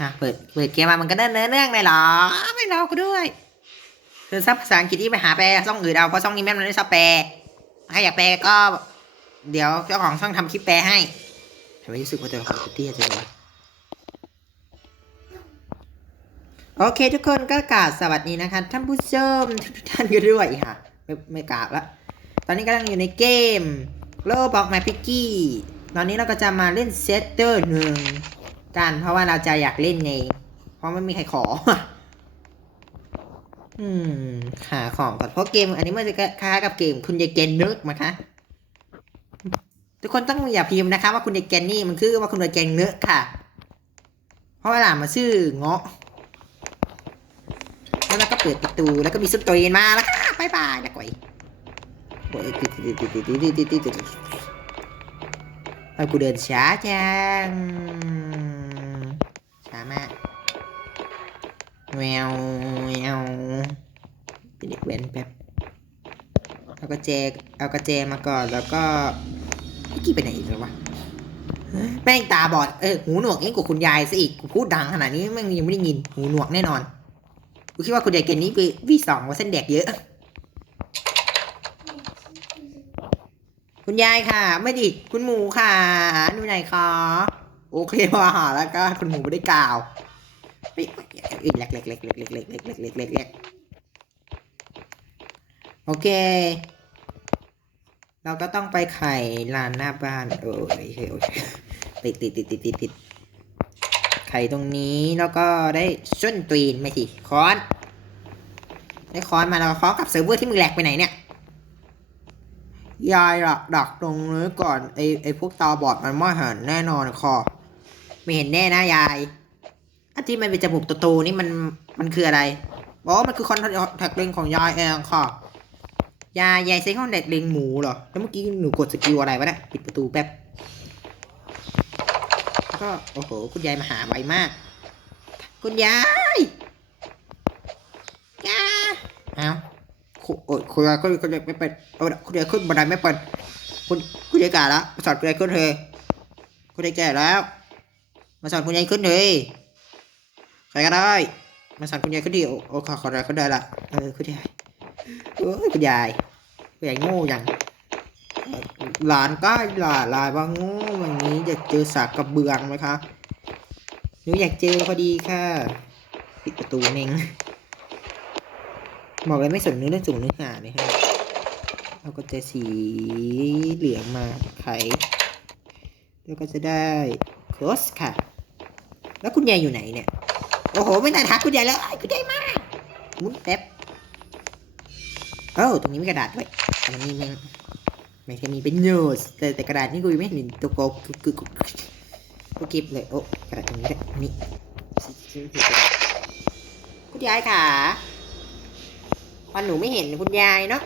อะเปิดเปิดเกมมามันก็เดินเนื้อเรื่องเลยเหรอ ไม่รอกูด้วยคือซับภาษาอังกฤษที่ไปหาแปลช่องอื่นเอาเพราะช่องนี้แม่มันไม่ชอบแปลถ้าอยากแปลก็ เดี๋ยวเจ้าของช่องทำคลิปแปลให้ทำไมรู้สึกว่าตัวละครเตี้ยจังวะโอเค ทุกคนก็กราบสวัสดีนะคะท่านผู้ชมทุกท่านกันด้วยค่ะ ไม่ไม่กราบละตอนนี้กำลังอยู่ในเกมโลบอกแมพิกกี้ตอนนี้เราก็จะมาเล่นเซตเตอร์หนึ่ง กันเพราะว่าเราจะอยากเล่นในเพราะไม่มีใครขอ อืมหาของก่อนเพราะเกม อันนี้มันจะคล้ายกับเกมคุณยายเกนนึกมาคะทุกคนต้องอย่าพิมพ์นะคะ ว่าคุณยายเกนนี่มันคือว่าคุณยายเกนนึกค่ะ เพราะว่าหลานมาชื่อเงาะแล้วเราก็เปิดประตูแล้วก็มีซุปตัวเองมาแล้วค่ะบายบายนะก่อยเอากูเดินช้าจัง แมวแมวเป็นเด็กเว้นแป๊บเอากระเจเอากระเจมาก่อนแล้วก็พี่กี้ไปไหนอีกแล้ววะแม่งตาบอดเออหูหนวกยิ่งกว่าคุณยายซะอีกกูพูดดังขนาดนี้แม่งยังไม่ได้ยินหูหนวกแน่นอนกูคิดว่าคุณยายเกณฑ์นี้วีสองว่าเส้นแดกเยอะ คุณยายค่ะ ไม่ดิคุณหมูค่ะดูไหนอยคะโอเคว่าแล้วก็คุณหมูไม่ได้กล่าว โอเค เราก็ต้องไปไข่ลานหน้าบ้านโอ้ยเฮ้ยโอ้ยติดติดติดติดติดติดไข่ตรงนี้แล้วก็ได้ส้นตีนไม่สิค้อนได้ค้อนมาแล้วค้อนกับเซิร์ฟเวอร์ที่มึงแหลกไปไหนเนี่ยยายหลักดักตรงนี้ก่อนไอไอพวกตาบอดมันม่เห็นแน่นอนคอ ไม่เห็นแน่นะยาย อันที่มันเป็นจมูกโตๆนี่มันมันคืออะไรบอกว่ามันคือคอนแทคเลนส์ของยายเองค่ะยายยายใช้ห้องเด็กเลี้ยงหมูเหรอ แล้วเมื่อกี้หนูกดสกิลอะไรวะเนี่ยปิดประตูแป๊บแล้วก็โอ้โห คุณยายมาหาไวมาก คุณยายยาเอาโอ้ยคุณยายคุณคุณยายไม่เปิดเอาคุณยายขึ้นบันไดไม่เปิดคุณคุณยายแก่แล้วมาสอนคุณยายขึ้นเถอะคุณยายแก่แล้ว มาสอนคุณยายขึ้นเถอะ ใครก็ได้ มาสอนคุณยายขึ้นดิโอ้โอ้ขอขอได้ขึ้นได้ละเออคุณยายเอ้ยคุณยายคุณยายโง่ยังหลานก็หลานลายว่าโง่อย่างนี้อยากเจอสากกระเบืองไหมคะหนูอยากเจอพอดีค่ะปิดประตูเองบอกเลยไม่สนเนื้อเรื่องสูงเนื้อหาเลยฮะเราก็จะสีเหลืองมาไขแล้วก็จะได้โคสค่ะ แล้วคุณยายอยู่ไหนเนี่ย โอ้โห ไม่น่าทักคุณยายเลยคุณยายมากมุนแป๊บเออตรงนี้มีกระดาษด้วยต่มันนี่แม่งไม่ใช่มีเป็นโน้ตแต่แต่กระดาษนี่กูยังไม่เห็นตัวโกคือคือกูกูเก็บเลยโอ้กระดาษตรงนี้ด้วยนี่คุณยายค่ะวันหนูไม่เห็นคุณยายเนาะ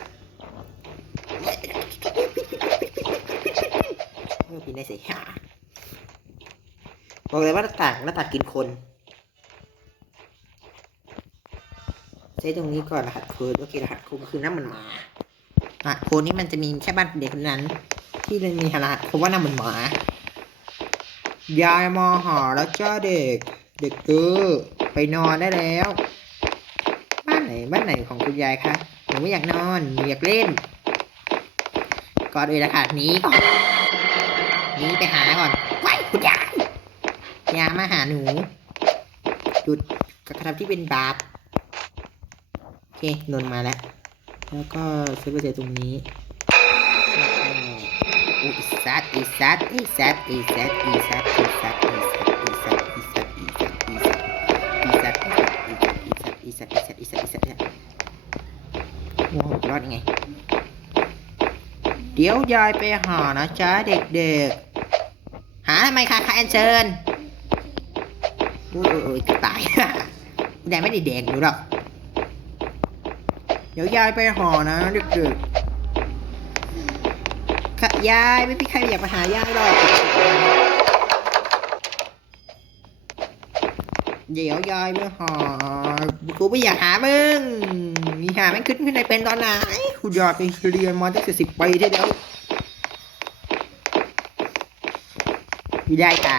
เออปีนได้สิฮะบอกเลยว่าหน้าต่างหน้าต่างกินคน ใช้ตรงนี้ก่อนรหัสโค้ดโอเครหัสโค้ดคือน้ำมันหมารหัสโค้ดนี้มันจะมีแค่บ้านเด็กคนนั้น ที่มันมีรหัสโค้ดว่าน้ำมันหมายายมาหาแล้วจ้าเด็ก เด็กเออไปนอนได้แล้ว บ้านไหนบ้านไหนของคุณยายคะหนูไม่อยากนอนหนูอยากเล่น ก่อนอื่นรหัสหนี้ก่อนหนี้ไปหาก่อนไว้คุณยายยามาหาหนูหยุดกระทำที่เป็นบาป เคนนมาแล้ว แล้วก็เซฟไปเจอตรงนี้อุ๊ยอีสัตอีสัตอีสัตอีสัตอีสัตอีสัตอีสัตอีสัตอีสัตอีสัตอีสัตอีสัตอีสัตอีสัตอีสัตอีสัตอีสัตอีสัตอีสัตโอ้โหรอดยังไง เดี๋ยวยายไปหานะจ๊ะเด็กๆ หาทำไมคะคะแอนเชิญโอ้ยโอ้ยตายยายไม่ได้แดงหนูหรอก ดี๋ยวยายไปหอนะเดึกๆค่ะยายไม่มีใครอยากมาหายายหรอก เดี๋ยวยายไปหากูไม่อยากหามึงมีหาแม่ขึ้นขึ้นในเป็นตอนไหนกูอยากไปเรียนมาตั้งแต่สิบปีที่แล้วยายจ๋า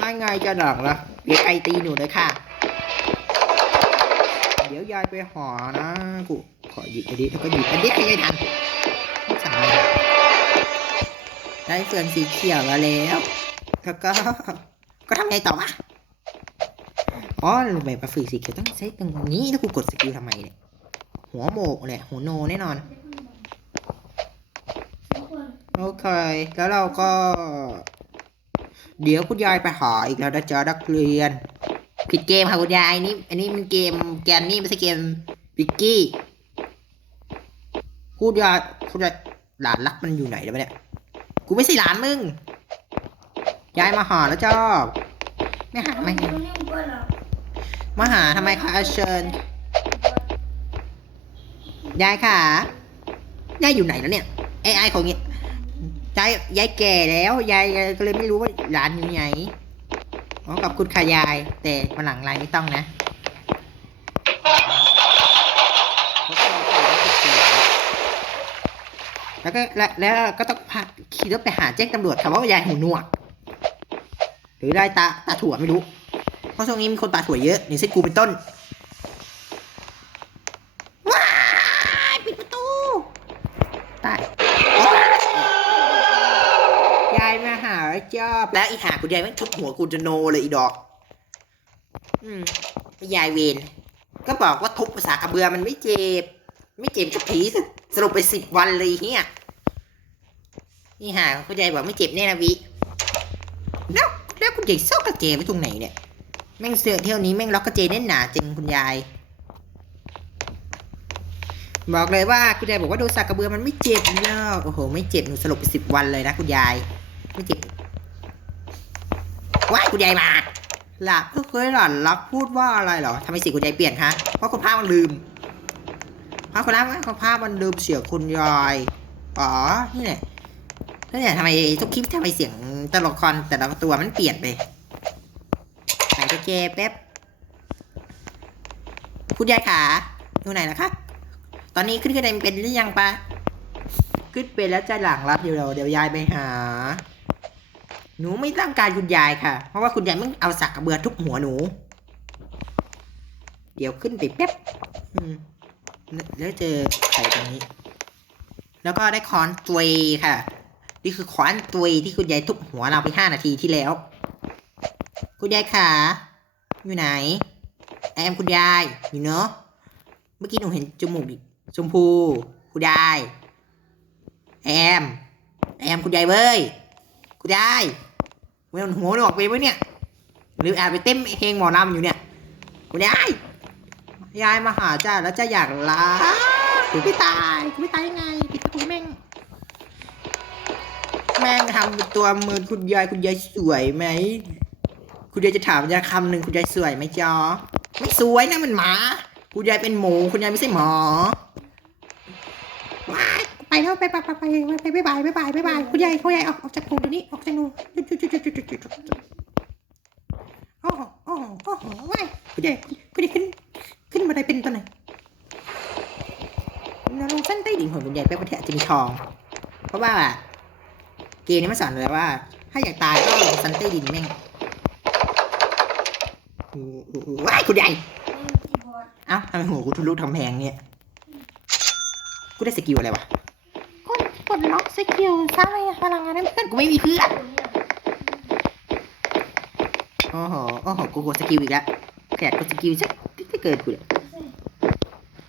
ว่าไงจะดอกละเดี๋ยวไกลตีหนูเลยค่ะ เดี๋ยวยายไปหอนะกู อหยิบอันนี้แล้วก็หยิบอันนี้ให้ยายทันสั่งเลยได้เฟืองสีเขียวมาแล้ว แล้วก็ ก็ทำไงต่อวะอ๋อแบบกระฝือสีเขียวต้องใช้ตรงนี้แล้วกูกดสกิลทำไมเนี่ย หัวโมกเนี่ยหัวโนแน่นอน โอเค แล้วเราก็ เดี๋ยวคุณยายไปหาอีกแล้วนะจ๊ะนักเรียน ผิดเกมค่ะคุณยายนี่ อันนี้มันเกมแกนนี่ไม่ใช่เกมบิกกี้ คุณยายคุณยาหลานรักมันอยู่ไหนแล้วเนี่ย กูไม่ใช่หลานมึง ยายมาหาแล้วจ้าไม่หาไม่มาหาทำไมคะเชิญ ยายค่ะ ยายอยู่ไหนแล้วเนี่ยไอ้ไอ้ของเงี้ยยายยายแก่แล้วยายก็เลยไม่รู้ว่าหลานอยู่ไหนอ๋อกับคุณค่ะยาย แต่มาหลังไลน์ไม่ต้องนะ แล้วก็และแล้วก็ต้องพาขี่รถไปหาแจ้งตำรวจค่ะว่ายายหูหนวก หรือได้ตาตาถั่วไม่รู้ เพราะช่วงนี้มีคนตาถั่วเยอะอย่างเช่นกูเป็นต้นว้ายปิดประตูตายยายมาหาจอบแล้วอีหาคุณยายแม่งทุบหัวกูจะโนเลยอีดอก อืมยายเวนก็บอกว่าทุบภาษากระเบือมันไม่เจ็บ ไม่เจ็บชุบผีสรุปไปสิบวันเลยเฮีย นี่หาคุณยายบอกไม่เจ็บแน่นะวิ แล้วแล้วคุณยายซอกกระเจไว้ตรงไหนเนี่ย แม่งเสือเที่ยวนี้แม่งล็อกกระเจแน่นหนาจริงคุณยาย บอกเลยว่าคุณยายบอกว่าโดนสักกระเบือมันไม่เจ็บหรอกโอ้โห ไม่เจ็บหนูสลบไปสิบวันเลยนะคุณยาย ไม่เจ็บว้ายคุณยายมาหลักก็เคยหลานรักพูดว่าอะไรหรอทำไมสีคุณยายเปลี่ยนคะ เพราะคุณภาพมันลืม เพราะคุณภาพคุณภาพมันลืมเสียคุณยาย อ๋อ นี่แหละ แล้วเนี่ยทำไมทุกคลิปทำไมเสียงตัวละครแต่ละตัวมันเปลี่ยนไปใส่กระเจแป๊บ คุณยายขาอยู่ไหนนะคะ ตอนนี้ขึ้นกระไดเป็นหรือยังปะขึ้นเป็นแล้วจะหลังรับเดี๋ยวเดี๋ยวยายไปหา หนูไม่ต้องการคุณยายค่ะ เพราะว่าคุณยายมึงเอาสักกระเบือทุบหัวหนู เดี๋ยวขึ้นไปแป๊บแล้วเจอไข่ตรงนี้ แล้วก็ได้คอนตุยค่ะ นี่คือค้อนตุยที่คุณยายทุบหัวเราไปห้านาทีที่แล้ว คุณยายขาอยู่ไหน แอมคุณยายอยู่เนอะเมื่อกี้หนูเห็นจมูกชมพู คุณยาย แอม แอมคุณยายเว้ย คุณยายเว้ยมันหัวหนวกไปวะเนี่ย หรือแอบไปเต้นเพลงหมอลำอยู่เนี่ย คุณยาย ยายมาหาจ้าแล้วจะอยากลาคุณไม่ตายคุณไม่ตายยังไง แม่งทำเป็นตัวมือคุณยายคุณยายสวยไหม คุณยายจะถามยายคำหนึ่งคุณยายสวยไหมจอ ไม่สวยนะมันหมา คุณยายเป็นหมู คุณยายไม่ใช่หมอว้าไปแล้วไปไปไปไปไปไปไปไปไปไปยบคุณยายคุณยายออกออกจากหนูตัวนี้ออกจากหนูจุดจุดจุดจุดจุดจุดจุดโอ้โหโอ้โหโอ้โหว้ายคุณยายคุณยายขึ้น ขึ้นมาได้เป็นตัวไหนนรกสั้นใต้ดินของคุณยายไป๊บประเทศจะมีทอง เพราะว่า เกมนี้มันสอนเลยว่า ถ้าอยากตายก็ลงเส้นใต้ดินแม่งว้ายคุณยายเอ้าทำไมหัวกูทะลุทำแพงเนี่ย กูได้สกิลอะไรวะกดกดล็อกสกิลสร้างพลังงานให้เพื่อนกูไม่มีเพื่อนโอ้โห โอ้โห กูกดสกิลอีกแล้วแขกกดสกิลสักที่เกิดกูเลย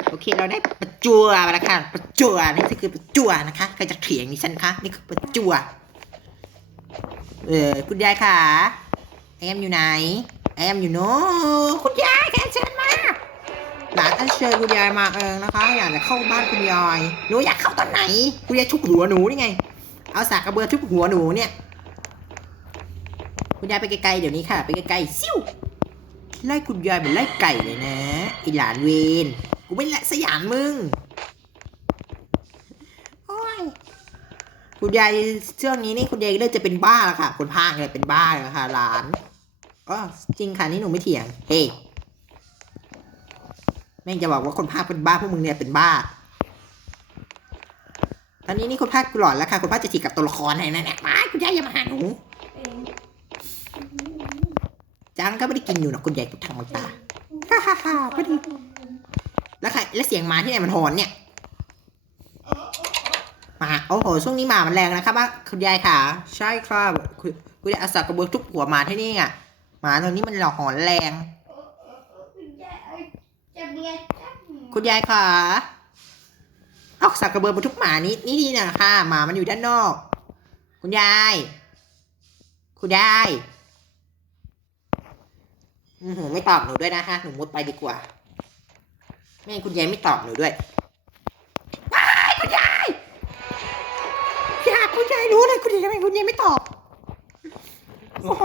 โอเค เราได้ประจัวมาแล้วค่ะ ประจัวนี่คือประจัวนะคะ ใครจะเถียงดิฉันคะ นี่คือประจัว เออคุณยายค่ะแอมอยู่ไหน แอมอยู่โน้คุณยายแค่เชิญมาหลานอันเชิญคุณยายมาเองนะคะ อยากจะเข้าบ้านคุณยายหนูอยากเข้าตอนไหน คุณยายทุบหัวหนูนี่ไง เอาสากกระเบือทุบหัวหนูเนี่ย คุณยายไปไกลๆเดี๋ยวนี้ค่ะ ไปไกลๆซิ่วไล่คุณยายเหมือนไล่ไก่เลยนะไอหลานเวนกูไม่ละสยามมึงโอ้ย คุณยายช่วงนี้นี่คุณยายเริ่มจะเป็นบ้าแล้วค่ะ คนพากเลยเป็นบ้าแล้วค่ะหลานอ๋อจริงค่ะนี่หนูไม่เถียง เฮ้แม่งจะบอกว่าคนภาคเป็นบ้าพวกมึงเนี่ยเป็นบ้าตอนนี้นี่คนภาคหลอนแล้วค่ะคนภาคจะฉีกกับตัวละครให้นั่นแหละมาคุณยายอย่ามาหาหนูจังก็ไม่ได้กินอยู่หรอกคุณยายทุกทางมันตาฮ่าฮ่าฮ่าไม่ได้แล้วใครแล้วเสียงหมาที่ไหนมันหอนเนี่ย มาโอ้โหช่วงนี้หมามันแรงนะครับว่าคุณยายค่ะ ใช่ครับคุณคุณยายอาสักระเบือทุกหัวหมาที่นี่อะหมาตัวนี้มันหลอกหอนแรง คุณยายค่ะเอาสักกระเบือมาทุกหมานี้นี่นี่นะค่ะหมามันอยู่ด้านนอก คุณยาย คุณยายอือหือไม่ตอบหนูด้วยนะคะหนูมุดไปดีกว่าไม่งั้นคุณยายไม่ตอบหนูด้วยว้ายคุณยาย คุณยายรู้เลยคุณยายทำไมคุณยายไม่ตอบ โอ้โห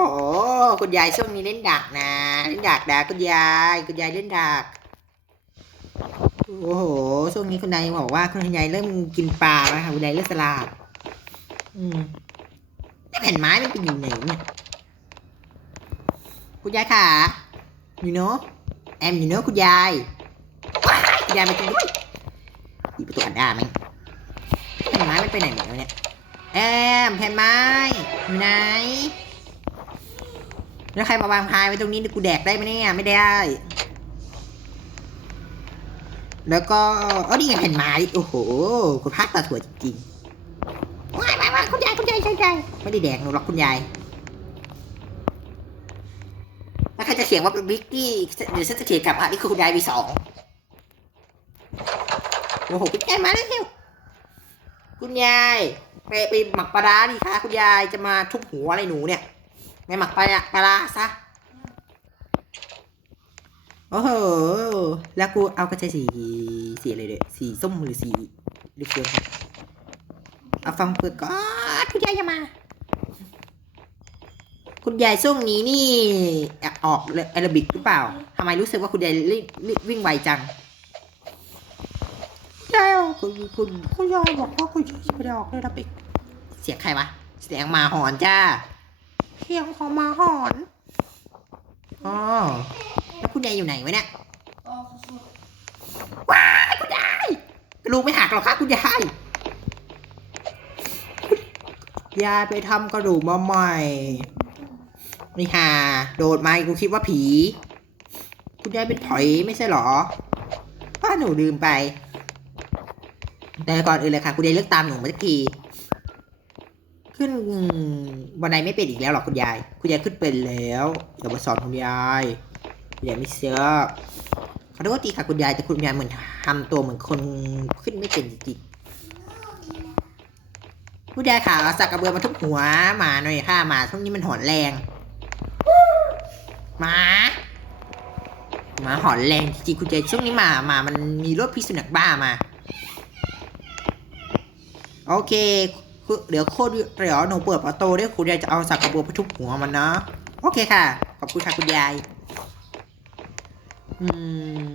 คุณยายช่วงนี้เล่นดักนะ เล่นดักนะคุณยาย คุณยายเล่นดัก โอ้โห ช่วงนี้คุณนายบอกว่าคุณยายเริ่มกินปลาแล้วค่ะคุณยายเลิกสลัดอืมแล้วแผ่นไม้มันเป็นอยู่ไหนเนี่ย คุณยายค่ะอยู่เนาะแอมอยู่เนาะคุณยาย คุณยายมากินด้วยอีประตูอัดด้าไหมแผ่นไม้มันไปไหนหมดแล้วเนี่ย แอมแผ่นไม้อยู่ไหน แล้วใครมาวางพายไว้ตรงนี้กูแดกได้ไหมเนี่ย ไม่ได้ แล้วก็เออนี่ไงแผ่นไม้ โอ้โหคุณพักตาถั่วจริงๆว้ายว้ายว้ายคุณยายคุณยายใช่ใช่ไม่ได้แดกหนูหรอกคุณยายแล้วใครจะเขียนว่าเป็นบิ๊กกี้เดี๋ยวฉันจะเขียนกลับอะนี่คือคุณยายมีสองโอ้โหคุณยายมาแล้วเร็วคุณยาย ไปไปหมักปลาร้าดิคะคุณยายจะมาทุบหัวอะไรหนูเนี่ย ไม่หมักปลาปลาร้าซะโอ้โห แล้วกูเอากระชายสีสีอะไรเนี่ยสีส้มหรือสีหรือเฟืองครับเอาฟังเปิดก่อนคุณยายจะมา คุณยายช่วงนี้นี่ออกแอโรบิกหรือเปล่าทำไมรู้สึกว่าคุณยายวิ่งไวจังยายคุณคุณคุณยายบอกว่าคุณยายไม่ได้ออกแอโรบิก เสียงใครวะ เสียงหมาหอนจ้า เสียงของหมาหอนอ๋อแล้วคุณยายอยู่ไหนวะเนี่ยออกสุดว้ายคุณยายกระดูกไม่หักหรอกครับคุณยายยายไปทำกระดูกมาใหม่นี่ฮาโดดมาอีกกูคิดว่าผี คุณยายเป็นถอยไม่ใช่หรอป้าหนูลืมไป แต่ก่อนอื่นเลยค่ะ คุณยายเลือกตามหนูมาสักที ขึ้นบันไดไม่เป็นอีกแล้วหรอกคุณยาย คุณยายขึ้นเป็นแล้วอย่ามาสอนคุณยายคุณยายไม่เชื่อขอโทษทีค่ะคุณยายแต่คุณยายเหมือนทำตัวเหมือนคนขึ้นไม่เป็นจริงคุณยายขาสักกระเบือมาทุบหัวหมาหน่อยค่ะหมาช่วงนี้มันหอนแรงหมาหมาหอนแรงจริงคุณยายช่วงนี้หมาหมามันมีรคพิษสุนัขบ้ามา โอเค เดี๋ยวโคตรเดี๋ยวหนูเปิดประตูเดี๋ยคุณยายจะเอาสักกระเบือไปทุบหัวมันนะโอเคค่ะ ขอบคุณค่ะคุณยาย อื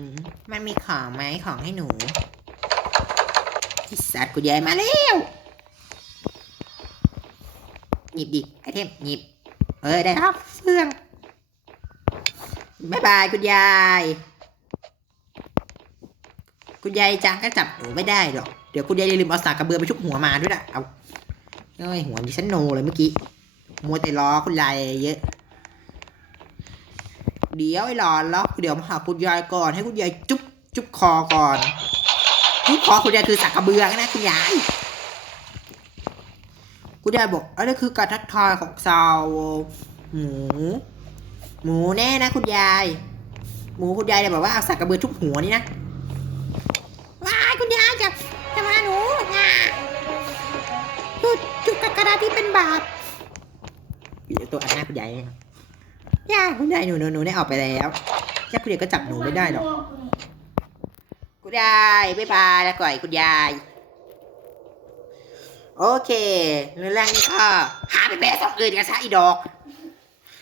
ม มันมีของไหมของให้หนูไอสัตว์กูยายมาแล้วหยิบดิไอเทมหยิบ เออได้ครับเฟื่องบายบายคุณยาย คุณยายจังก็จับหนูไม่ได้หรอก เดี๋ยวคุณยายอย่าลืมเอาสากกระเบือไปชุบหัวมาด้วยนะเอา เอ้ยหัวดิฉันโนเลยเมื่อกี้มัวแต่ล้อคุณยายเยอะ เดี๋ยวไอ้หลอนล็อกเดี๋ยวมาหาคุณยายก่อนให้คุณยายจุ๊บจุ๊บคอก่อนจุ๊บคอคุณยายคือสักกระเบือนะคุณยายคุณยายบอกอันนี้คือการทักทายของชาวหมู หมูแน่นะคุณยาย หมูคุณยายเนี่ยบอกว่าเอาสักกระเบือทุบหัวนี่นะ ที่เป็นบาปเดี๋ยวตัวอันหน้าคุณยายเนี่ยย่าคุณยายหนูหนูหนูได้ออกไปแล้วย่าคุณยายก็จับหนูไม่ได้หรอกคุณยายบ๊ายบายแล้วก่อยคุณยาย โอเคเรื่องแรกนี่ก็หาไปแบะสองอื่นกันซะอีดอก